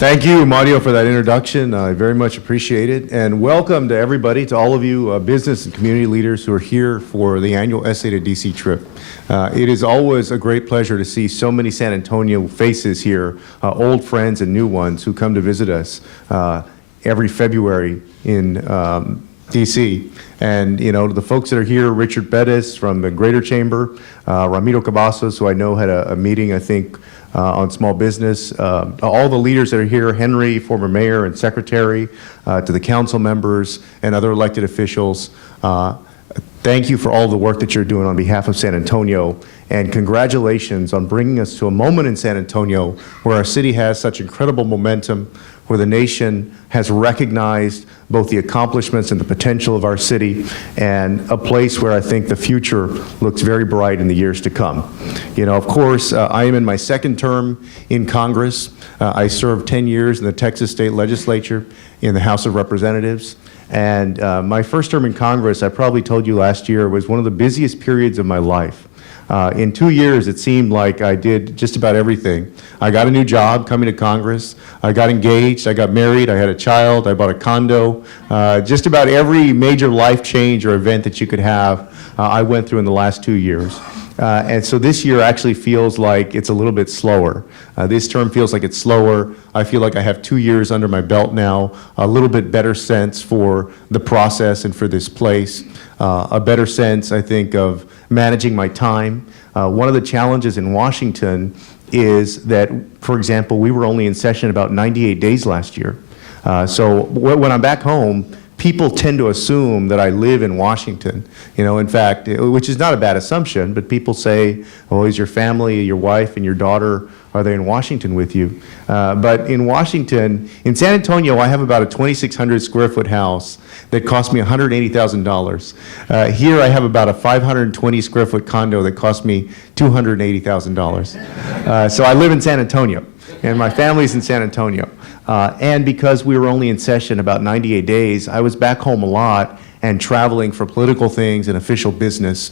Thank you, Mario, for that introduction. I very much appreciate it. And welcome to everybody, to all of you business and community leaders who are here for the annual SA to DC trip. It is always a great pleasure to see so many San Antonio faces here, old friends and new ones who come to visit us every February in DC. And, you know, the folks that are here, Richard Bettis from the Greater Chamber, Ramiro Cavazos, who I know had a meeting, I think, on small business, all the leaders that are here, Henry, former mayor and secretary, to the council members and other elected officials. Thank you for all the work that you're doing on behalf of San Antonio, and congratulations on bringing us to a moment in San Antonio where our city has such incredible momentum, where the nation has recognized both the accomplishments and the potential of our city, and a place where I think the future looks very bright in the years to come. You know, of course, I am in my second term in Congress. I served 10 years in the Texas State Legislature in the House of Representatives. And my first term in Congress, I probably told you last year, was one of the busiest periods of my life. In 2 years, it seemed like I did just about everything. I got a new job coming to Congress. I got engaged. I got married. I had a child. I bought a condo. Just about every major life change or event that you could have, I went through in the last 2 years. And so this year actually feels like it's a little bit slower. This term feels like it's slower. I feel like I have 2 years under my belt now, a little bit better sense for the process and for this place, a better sense, I think, of managing my time. One of the challenges in Washington is that, for example, we were only in session about 98 days last year. So when I'm back home, people tend to assume that I live in Washington. You know, in fact, which is not a bad assumption, but people say, oh, is your family, your wife and your daughter, are they in Washington with you? But in Washington, in San Antonio, I have about a 2,600 square foot house that cost me $180,000. Here I have about a 520 square foot condo that cost me $280,000. So I live in San Antonio, and my family's in San Antonio. And because we were only in session about 98 days, I was back home a lot and traveling for political things and official business.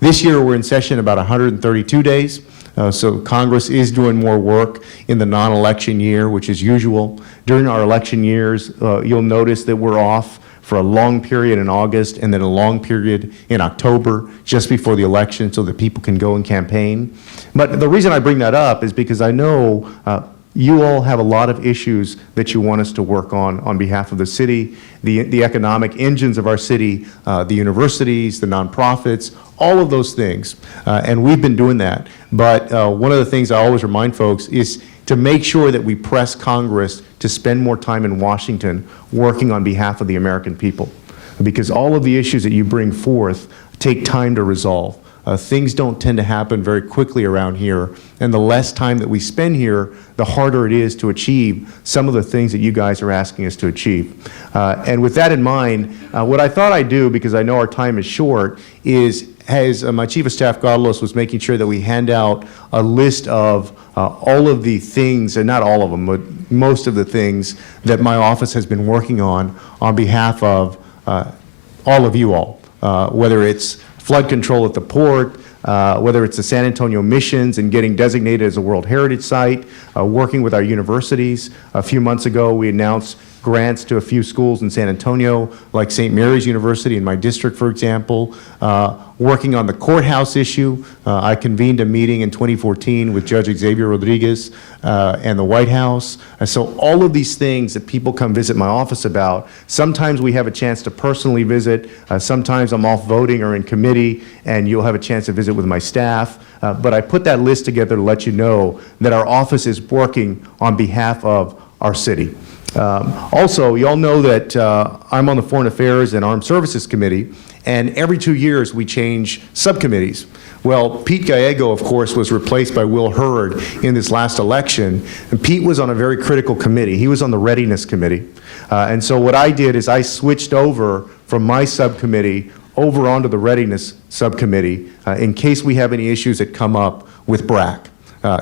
This year we're in session about 132 days. So Congress is doing more work in the non-election year, which is usual. During our election years, you'll notice that we're off for a long period in August and then a long period in October, just before the election, so that people can go and campaign. But the reason I bring that up is because I know you all have a lot of issues that you want us to work on behalf of the city, the economic engines of our city, the universities, the nonprofits, all of those things. And we've been doing that. But one of the things I always remind folks is to make sure that we press Congress to spend more time in Washington working on behalf of the American people. Because all of the issues that you bring forth take time to resolve. Things don't tend to happen very quickly around here, and the less time that we spend here, the harder it is to achieve some of the things that you guys are asking us to achieve. And with that in mind, what I thought I'd do, because I know our time is short, is as my Chief of Staff, Carlos, was making sure that we hand out a list of all of the things, and not all of them, but most of the things that my office has been working on behalf of all of you all, whether it's flood control at the port, whether it's the San Antonio missions and getting designated as a World Heritage Site, working with our universities. A few months ago, we announced grants to a few schools in San Antonio, like St. Mary's University in my district, for example. Working on the courthouse issue, I convened a meeting in 2014 with Judge Xavier Rodriguez and the White House. So all of these things that people come visit my office about, sometimes we have a chance to personally visit, sometimes I'm off voting or in committee, and you'll have a chance to visit with my staff. But I put that list together to let you know that our office is working on behalf of our city. Also, you all know that I'm on the Foreign Affairs and Armed Services Committee, and every 2 years we change subcommittees. Well, Pete Gallego, of course, was replaced by Will Hurd in this last election, and Pete was on a very critical committee. He was on the Readiness Committee. And so what I did is I switched over from my subcommittee over onto the Readiness Subcommittee in case we have any issues that come up with BRAC.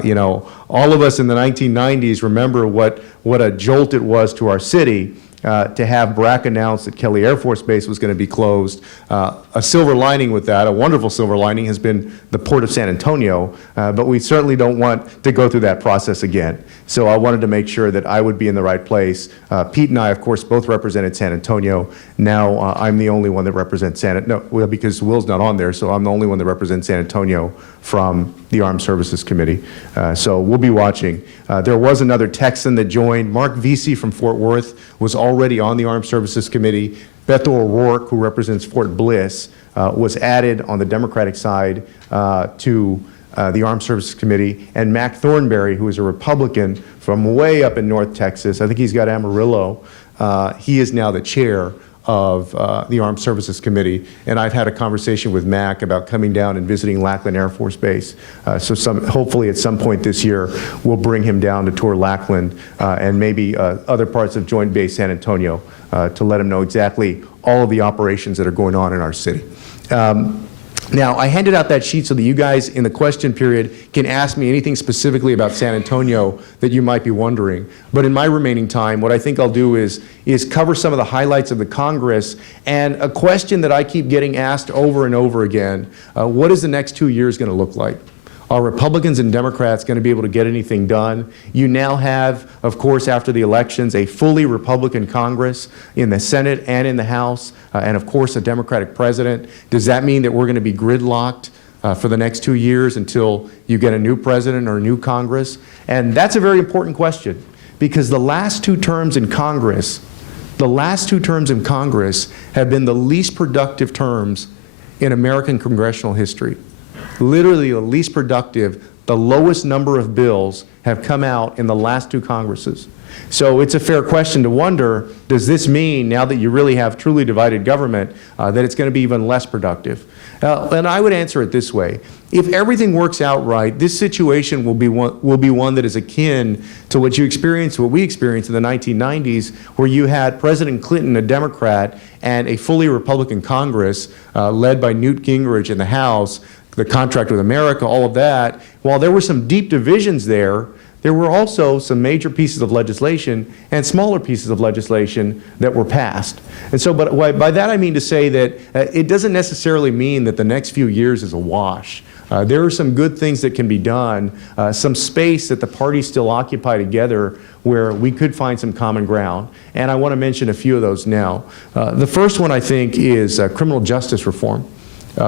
You know, all of us in the 1990s remember what a jolt it was to our city to have Barack announce that Kelly Air Force Base was going to be closed. A silver lining with that, a wonderful silver lining, has been the Port of San Antonio, but we certainly don't want to go through that process again. So I wanted to make sure that I would be in the right place. Pete and I, of course, both represented San Antonio. Now I'm the only one that represents well, because Will's not on there, so I'm the only one that represents San Antonio from the Armed Services Committee. So we'll be watching. There was another Texan that joined. Mark Vesey from Fort Worth was already on the Armed Services Committee. Beto O'Rourke, who represents Fort Bliss, was added on the Democratic side to the Armed Services Committee. And Mac Thornberry, who is a Republican from way up in North Texas, I think he's got Amarillo, he is now the chair of the Armed Services Committee, and I've had a conversation with Mac about coming down and visiting Lackland Air Force Base. So hopefully at some point this year, we'll bring him down to tour Lackland and maybe other parts of Joint Base San Antonio to let him know exactly all of the operations that are going on in our city. Now, I handed out that sheet so that you guys in the question period can ask me anything specifically about San Antonio that you might be wondering. But in my remaining time, what I think I'll do is cover some of the highlights of the Congress and a question that I keep getting asked over and over again. What is the next 2 years going to look like? Are Republicans and Democrats going to be able to get anything done? You now have, of course, after the elections, a fully Republican Congress in the Senate and in the House, and of course a Democratic president. Does that mean that we're going to be gridlocked for the next 2 years until you get a new president or a new Congress? And that's a very important question, because the last two terms in Congress have been the least productive terms in American congressional history. Literally the least productive, the lowest number of bills have come out in the last two Congresses. So it's a fair question to wonder, does this mean, now that you really have truly divided government, that it's going to be even less productive? And I would answer it this way. If everything works out right, this situation will be one that is akin to what we experienced in the 1990s, where you had President Clinton, a Democrat, and a fully Republican Congress led by Newt Gingrich in the House, the contract with America, all of that. While there were some deep divisions there were also some major pieces of legislation and smaller pieces of legislation that were passed. And so, but by that I mean to say that it doesn't necessarily mean that the next few years is a wash. There are some good things that can be done, some space that the parties still occupy together where we could find some common ground. And I want to mention a few of those now. The first one, I think, is criminal justice reform.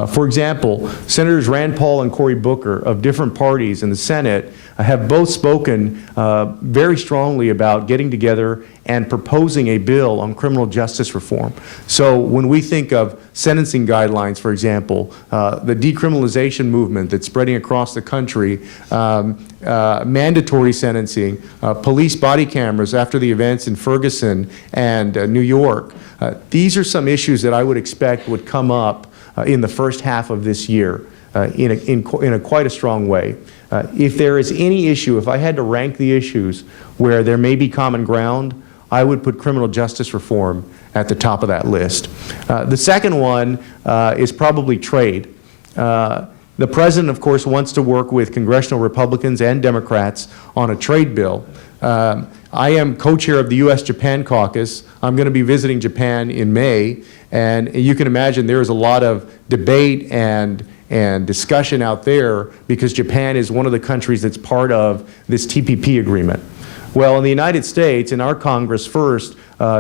For example, Senators Rand Paul and Cory Booker of different parties in the Senate have both spoken very strongly about getting together and proposing a bill on criminal justice reform. So when we think of sentencing guidelines, for example, the decriminalization movement that's spreading across the country, mandatory sentencing, police body cameras after the events in Ferguson and New York, these are some issues that I would expect would come up in the first half of this year in quite a strong way. If there is any issue, if I had to rank the issues where there may be common ground, I would put criminal justice reform at the top of that list. The second one is probably trade. The president, of course, wants to work with congressional Republicans and Democrats on a trade bill. I am co-chair of the U.S.-Japan caucus. I'm going to be visiting Japan in May, and you can imagine there is a lot of debate and discussion out there because Japan is one of the countries that's part of this TPP agreement. Well, in the United States, in our Congress first,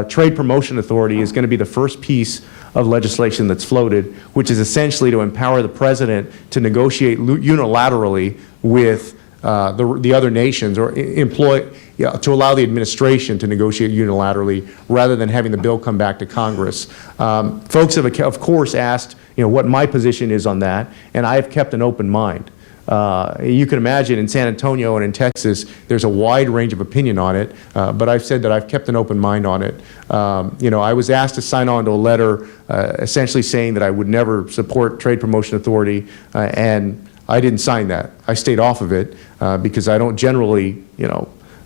Trade Promotion Authority is going to be the first piece of legislation that's floated, which is essentially to empower the president to negotiate unilaterally with the other nations, or to allow the administration to negotiate unilaterally rather than having the bill come back to Congress. Folks have, of course, asked what my position is on that, and I have kept an open mind. You can imagine in San Antonio and in Texas, there's a wide range of opinion on it, but I've said that I've kept an open mind on it. I was asked to sign on to a letter essentially saying that I would never support Trade Promotion Authority, and I didn't sign that. I stayed off of it because I don't generally,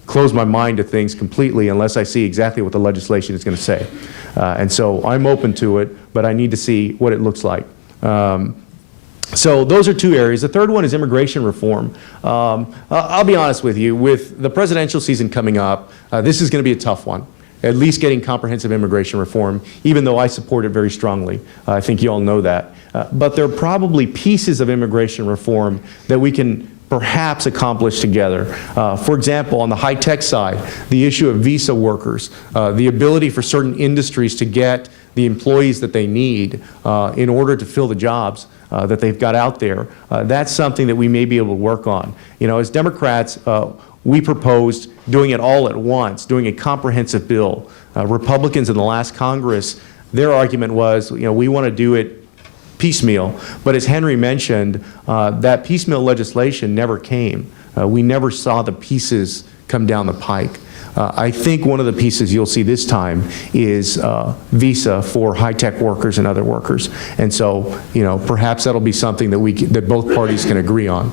close my mind to things completely unless I see exactly what the legislation is going to say. And so I'm open to it, but I need to see what it looks like. So those are two areas. The third one is immigration reform. I'll be honest with you, with the presidential season coming up, this is going to be a tough one. at least getting comprehensive immigration reform, even though I support it very strongly. I think you all know that. But there are probably pieces of immigration reform that we can perhaps accomplish together. For example, on the high-tech side, the issue of visa workers, the ability for certain industries to get the employees that they need in order to fill the jobs that they've got out there. That's something that we may be able to work on. You know, as Democrats, we proposed doing it all at once, doing a comprehensive bill. Republicans in the last Congress, their argument was, you know, we want to do it piecemeal. But as Henry mentioned, that piecemeal legislation never came. We never saw the pieces come down the pike. I think one of the pieces you'll see this time is visa for high-tech workers and other workers. And so, you know, perhaps that'll be something that that both parties can agree on.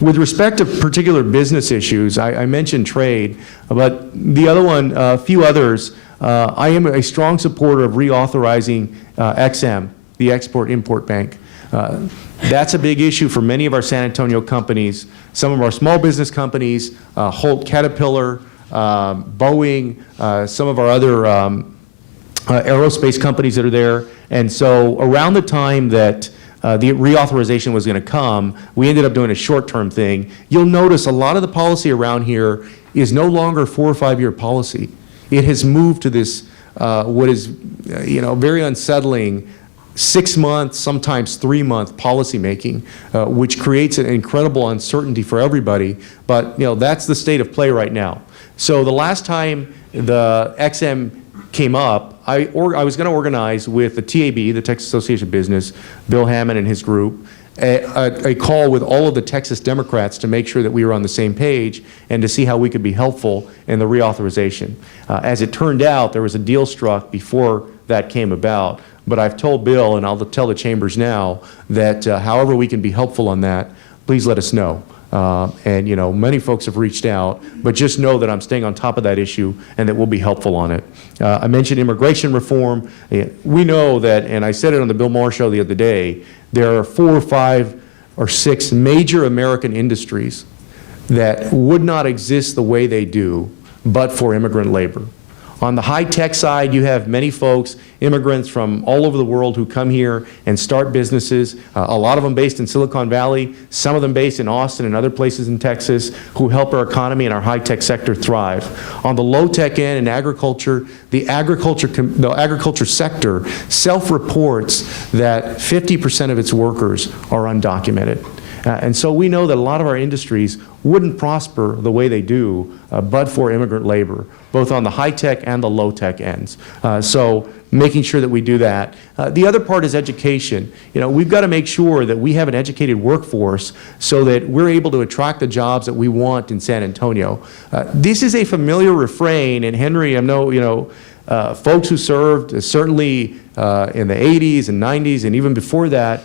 With respect to particular business issues, I mentioned trade, but the other one, a few others, I am a strong supporter of reauthorizing XM, the Export-Import Bank. That's a big issue for many of our San Antonio companies, some of our small business companies, Holt Caterpillar, Boeing, some of our other aerospace companies that are there. And so around the time that the reauthorization was going to come, we ended up doing a short-term thing. You'll notice a lot of the policy around here is no longer 4 or 5 year policy. It has moved to this, what is, you know, very unsettling 6 month, sometimes 3 month policy making, which creates an incredible uncertainty for everybody. But, you know, that's the state of play right now. So the last time the XM came up, I was going to organize with the TAB, the Texas Association of Business, Bill Hammond and his group, a call with all of the Texas Democrats to make sure that we were on the same page and to see how we could be helpful in the reauthorization. As it turned out, there was a deal struck before that came about. But I've told Bill, and I'll tell the chambers now, that however we can be helpful on that, please let us know. And, you know, many folks have reached out, but just know that I'm staying on top of that issue and that we'll be helpful on it. I mentioned immigration reform. We know that, and I said it on the Bill Maher show the other day, there are 4 or 5 or 6 major American industries that would not exist the way they do but for immigrant labor. On the high-tech side, you have many folks, immigrants from all over the world who come here and start businesses, a lot of them based in Silicon Valley, some of them based in Austin and other places in Texas, who help our economy and our high-tech sector thrive. On the low-tech end in agriculture, the agriculture sector self-reports that 50% of its workers are undocumented. And so we know that a lot of our industries wouldn't prosper the way they do but for immigrant labor, both on the high-tech and the low-tech ends. So making sure that we do that. The other part is education. You know, we've got to make sure that we have an educated workforce so that we're able to attract the jobs that we want in San Antonio. This is a familiar refrain, and Henry, I know, you know, folks who served certainly in the 80s and 90s and even before that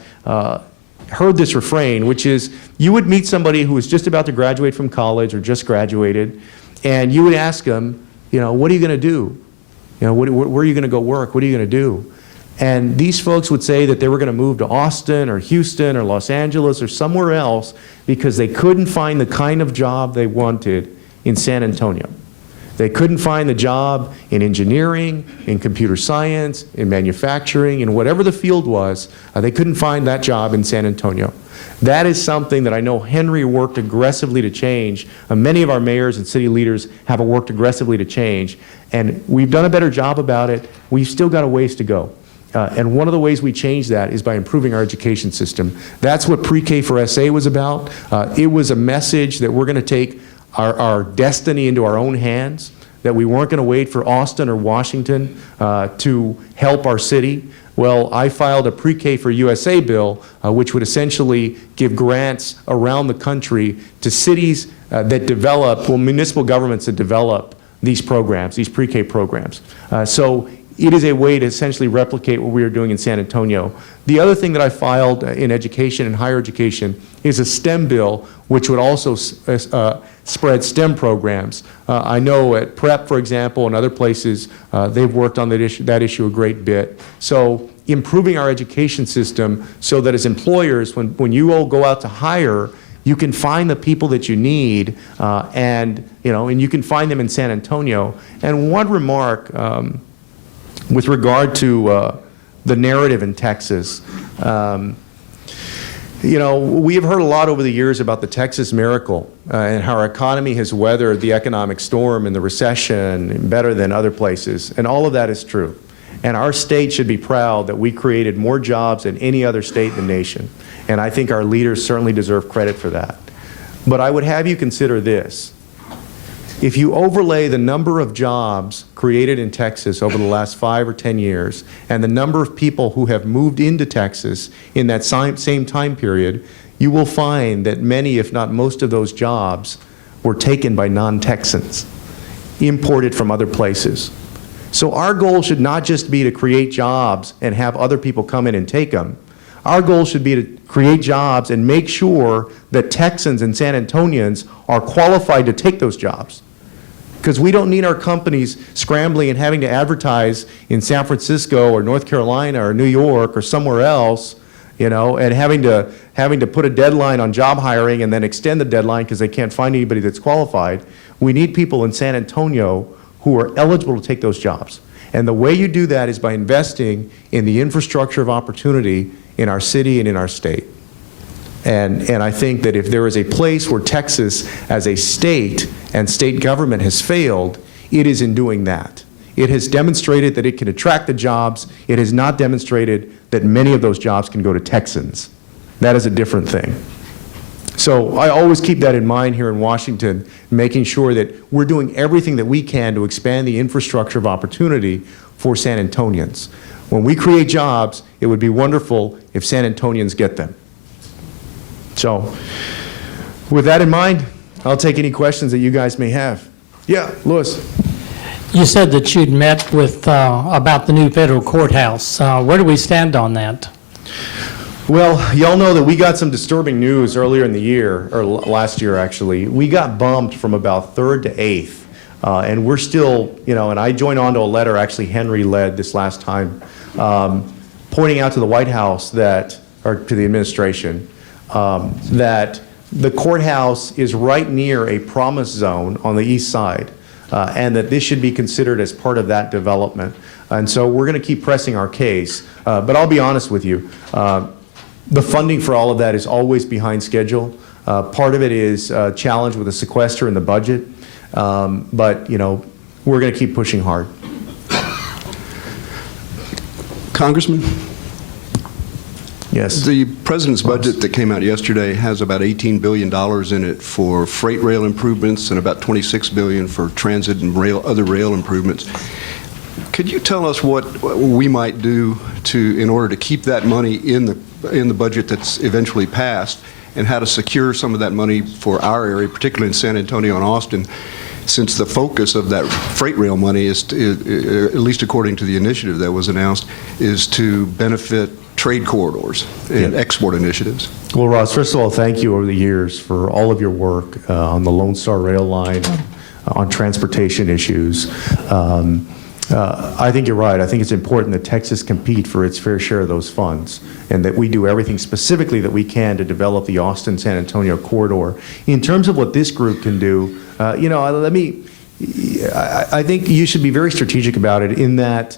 heard this refrain, which is you would meet somebody who was just about to graduate from college or just graduated, and you would ask them, you know, what are you going to do? You know, where are you going to go work? What are you going to do? And these folks would say that they were going to move to Austin or Houston or Los Angeles or somewhere else because they couldn't find the kind of job they wanted in San Antonio. They couldn't find the job in engineering, in computer science, in manufacturing, in whatever the field was. They couldn't find that job in San Antonio. That is something that I know Henry worked aggressively to change. Many of our mayors and city leaders have worked aggressively to change. And we've done a better job about it. We've still got a ways to go. And one of the ways we change that is by improving our education system. That's what Pre-K for SA was about. It was a message that we're going to take our destiny into our own hands, that we weren't going to wait for Austin or Washington to help our city. Well, I filed a Pre-K for USA bill, which would essentially give grants around the country to cities that develop, well, municipal governments that develop these programs, these Pre-K programs. So it is a way to essentially replicate what we are doing in San Antonio. The other thing that I filed in education and higher education is a STEM bill, which would also spread STEM programs. I know at Prep, for example, and other places, they've worked on that issue a great bit. So improving our education system so that as employers, when you all go out to hire, you can find the people that you need, and you can find them in San Antonio. And one remark with regard to the narrative in Texas. We have heard a lot over the years about the Texas miracle and how our economy has weathered the economic storm and the recession better than other places, and all of that is true. And our state should be proud that we created more jobs than any other state in the nation. And I think our leaders certainly deserve credit for that. But I would have you consider this. If you overlay the number of jobs created in Texas over the last 5 or 10 years and the number of people who have moved into Texas in that same time period, you will find that many, if not most of those jobs were taken by non-Texans, imported from other places. So our goal should not just be to create jobs and have other people come in and take them. Our goal should be to create jobs and make sure that Texans and San Antonians are qualified to take those jobs. Because we don't need our companies scrambling and having to advertise in San Francisco or North Carolina or New York or somewhere else, and having to put a deadline on job hiring and then extend the deadline because they can't find anybody that's qualified. We need people in San Antonio who are eligible to take those jobs. And the way you do that is by investing in the infrastructure of opportunity in our city and in our state. And I think that if there is a place where Texas as a state and state government has failed, it is in doing that. It has demonstrated that it can attract the jobs. It has not demonstrated that many of those jobs can go to Texans. That is a different thing. So I always keep that in mind here in Washington, making sure that we're doing everything that we can to expand the infrastructure of opportunity for San Antonians. When we create jobs, it would be wonderful if San Antonians get them. So with that in mind, I'll take any questions that you guys may have. Yeah, Louis. You said that you'd met with about the new federal courthouse. Where do we stand on that? Well, y'all know that we got some disturbing news earlier in the year, or last year actually. We got bumped from about 3rd to 8th, and we're still, and I joined on to a letter actually Henry led this last time, pointing out to the White House or to the administration, that the courthouse is right near a promise zone on the east side, and that this should be considered as part of that development. And so we're going to keep pressing our case. But I'll be honest with you, the funding for all of that is always behind schedule. Part of it is challenged with the sequester and the budget, but we're going to keep pushing hard. Congressman? Yes. The president's budget that came out yesterday has about $18 billion in it for freight rail improvements and about $26 billion for transit and other rail improvements. Could you tell us what we might do in order to keep that money in the budget that's eventually passed, and how to secure some of that money for our area, particularly in San Antonio and Austin, since the focus of that freight rail money is, at least according to the initiative that was announced, is to benefit trade corridors and export initiatives? Well, Ross, first of all, thank you over the years for all of your work on the Lone Star Rail Line, on transportation issues. I think you're right. I think it's important that Texas compete for its fair share of those funds, and that we do everything specifically that we can to develop the Austin-San Antonio corridor. In terms of what this group can do, I think you should be very strategic about it, in that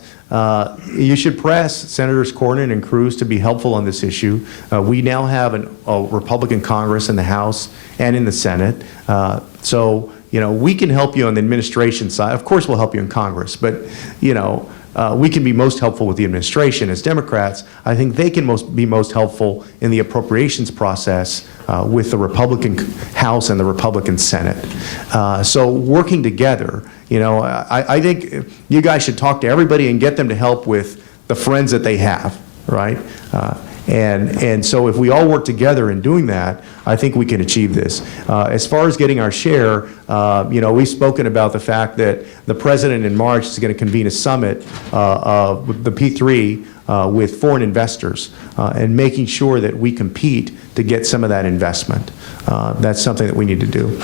you should press Senators Cornyn and Cruz to be helpful on this issue. We now have a Republican Congress in the House and in the Senate. So we can help you on the administration side. Of course, we'll help you in Congress, but we can be most helpful with the administration. As Democrats, I think they can be most helpful in the appropriations process with the Republican House and the Republican Senate. So working together, I think you guys should talk to everybody and get them to help with the friends that they have, right? And so if we all work together in doing that, I think we can achieve this. As far as getting our share, we've spoken about the fact that the president in March is going to convene a summit, the P3, with foreign investors, and making sure that we compete to get some of that investment. That's something that we need to do.